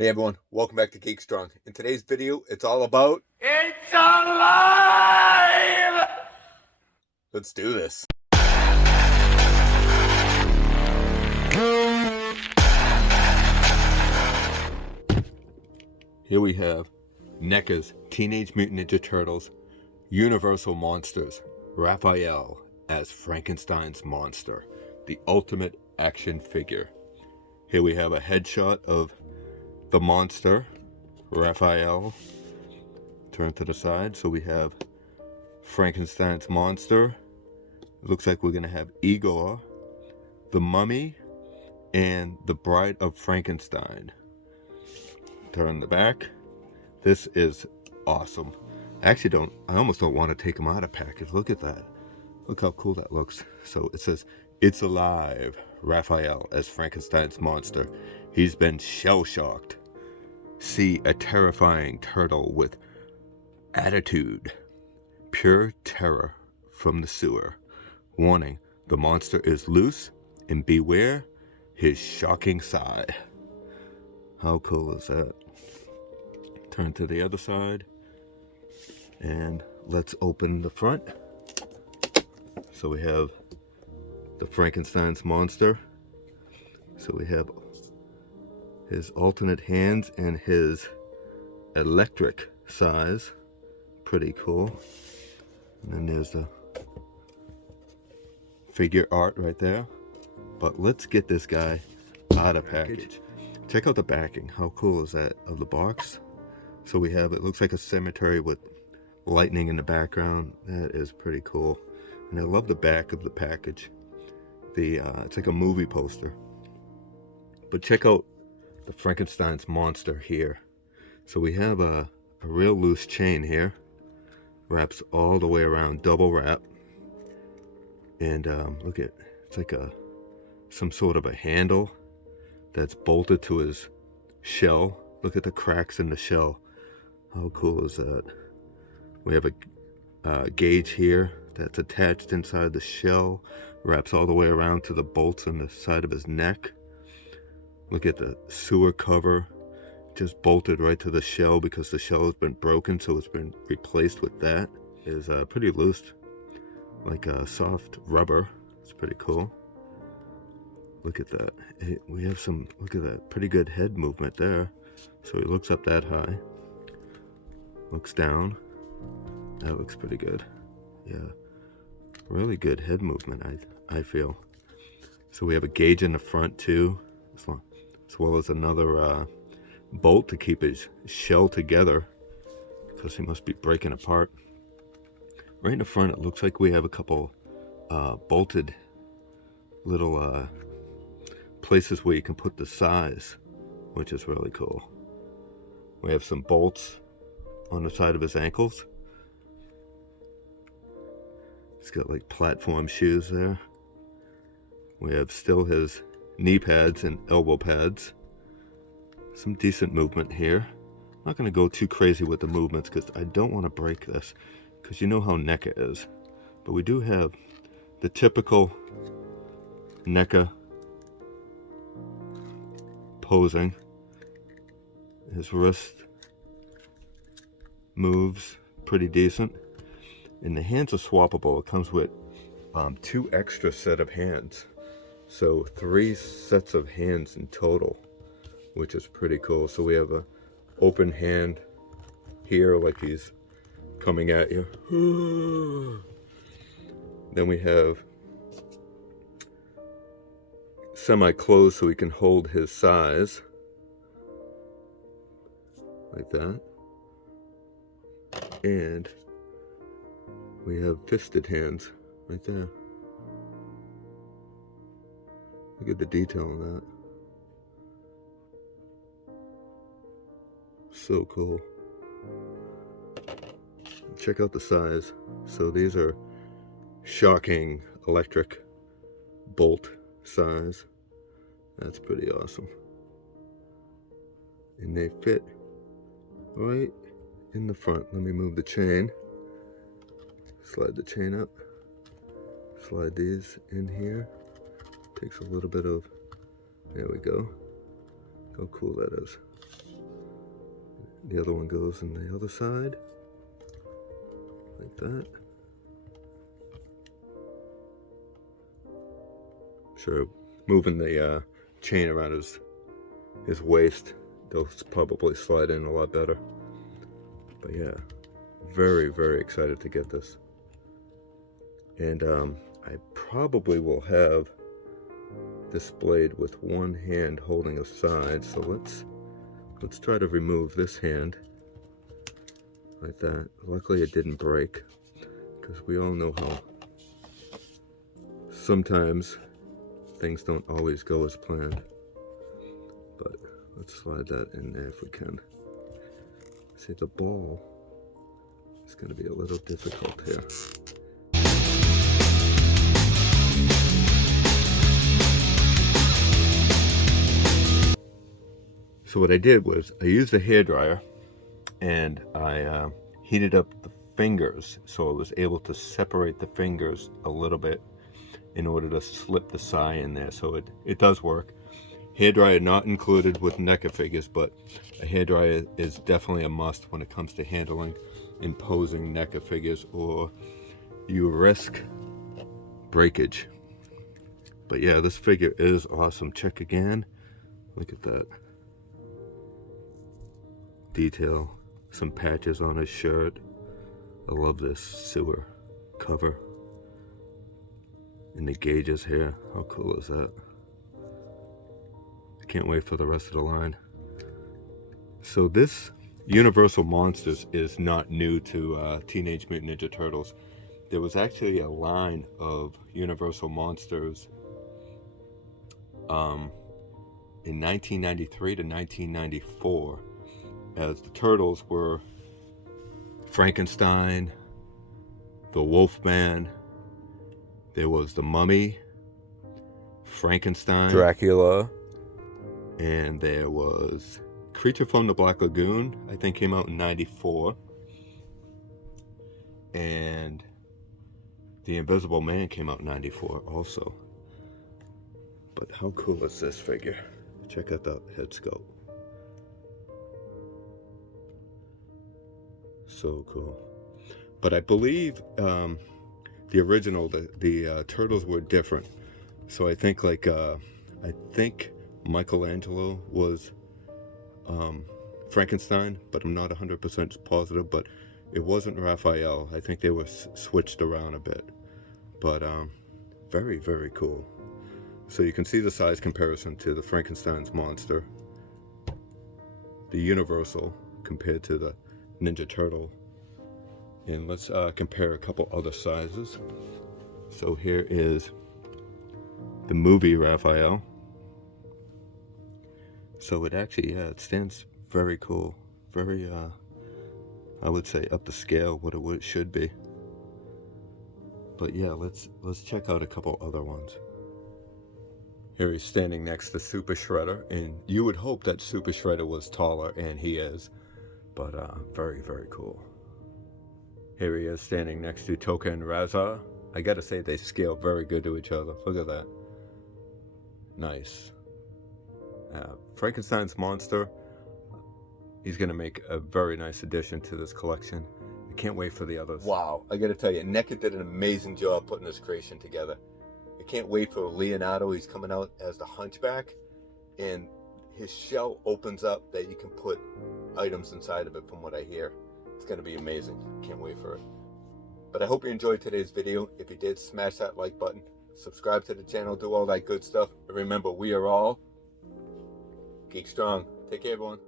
Hey everyone, welcome back to Geek Strong. In today's video, it's all about... It's alive! Let's do this. Here we have Neca's Teenage Mutant Ninja Turtles Universal Monsters, Raphael as Frankenstein's monster, the ultimate action figure. Here we have a headshot of the monster, Raphael, turned to the side. So we have Frankenstein's monster. It looks like we're going to have Igor, the mummy, and the bride of Frankenstein. Turn the back. This is awesome. I almost don't want to take them out of package. Look at that. Look how cool that looks. So it says, "It's alive, Raphael as Frankenstein's monster. He's been shell-shocked. See a terrifying turtle with attitude. Pure terror from the sewer. Warning, the monster is loose and beware his shocking side." How cool is that? Turn to the other side and let's open the front. So we have the Frankenstein's monster. So we have his alternate hands and his electric size. Pretty cool. And then there's the figure art right there. But let's get this guy out of package. Check out the backing. How cool is that of the box? So we have, it looks like a cemetery with lightning in the background. That is pretty cool. And I love the back of the package. It's like a movie poster. But check out the Frankenstein's monster here. So we have a real loose chain here. Wraps all the way around, double wrap. And look at, it's like some sort of a handle that's bolted to his shell. Look at the cracks in the shell. How cool is that? We have a gauge here that's attached inside the shell. Wraps all the way around to the bolts on the side of his neck. Look at the sewer cover. Just bolted right to the shell because the shell has been broken, so it's been replaced with that. It is pretty loose, like a soft rubber. It's pretty cool. Look at that. We have some, look at that, pretty good head movement there. So he looks up that high, looks down. That looks pretty good. Yeah, really good head movement, I feel. So we have a gauge in the front too, as well as another bolt to keep his shell together, because he must be breaking apart. Right in the front, it looks like we have a couple bolted little places where you can put the size, which is really cool. We have some bolts on the side of his ankles. He's got like platform shoes there. We have still his knee pads and elbow pads. Some decent movement here. I'm not going to go too crazy with the movements because I don't want to break this, because you know how Neca is. But we do have the typical Neca posing. His wrist moves pretty decent. And the hands are swappable. It comes with 2 extra set of hands. So 3 sets of hands in total, which is pretty cool. So we have a open hand here, like he's coming at you. Then we have semi-closed so he can hold his size, like that. And we have fisted hands right there. Look at the detail on that. So cool. Check out the size. So these are shocking electric bolt size. That's pretty awesome. And they fit right in the front. Let me move the chain. Slide the chain up. Slide these in here. Takes a little bit of, there we go. How cool that is. The other one goes on the other side, like that. Sure, moving the chain around his waist, they'll probably slide in a lot better. But yeah, very, very excited to get this. And I probably will have displayed with one hand holding aside. So let's try to remove this hand like that. Luckily it didn't break, because we all know how sometimes things don't always go as planned. But let's slide that in there if we can. See, the ball is going to be a little difficult here. So what I did was I used a hairdryer and I heated up the fingers, so I was able to separate the fingers a little bit in order to slip the sai in there. So it does work. Hairdryer not included with NECA figures, but a hairdryer is definitely a must when it comes to handling and posing NECA figures, or you risk breakage. But yeah, this figure is awesome. Check again. Look at that detail. Some patches on his shirt. I love this sewer cover. And the gauges here. How cool is that? I can't wait for the rest of the line. So this Universal Monsters is not new to Teenage Mutant Ninja Turtles. There was actually a line of Universal Monsters in 1993 to 1994, as the Turtles were Frankenstein, the Wolfman, there was the Mummy, Frankenstein, Dracula, and there was Creature from the Black Lagoon, I think came out in 94, and The Invisible Man came out in 94 also. But how cool is this figure? Check out that head sculpt. So cool. But I believe the original, the turtles were different. So I think I think Michelangelo was Frankenstein, but I'm not 100% positive. But it wasn't Raphael. I think they were switched around a bit. But very, very cool. So you can see the size comparison to the Frankenstein's monster, the Universal compared to the Ninja Turtle. And let's compare a couple other sizes. So here is the movie Raphael. So it actually, yeah, it stands very cool. Very, I would say up to scale what it should be. But yeah, let's check out a couple other ones. Here he's standing next to Super Shredder, and you would hope that Super Shredder was taller, and he is. But very, very cool. Here he is standing next to Toka and Razar. I gotta say, they scale very good to each other. Look at that. Nice. Frankenstein's monster, he's gonna make a very nice addition to this collection. I can't wait for the others. Wow, I gotta tell you, NECA did an amazing job putting this creation together. I can't wait for Leonardo. He's coming out as the Hunchback, and his shell opens up that you can put items inside of it, from what I hear. It's going to be amazing. Can't wait for it. But I hope you enjoyed today's video. If you did, smash that like button. Subscribe to the channel. Do all that good stuff. And remember, we are all Geek Strong. Take care, everyone.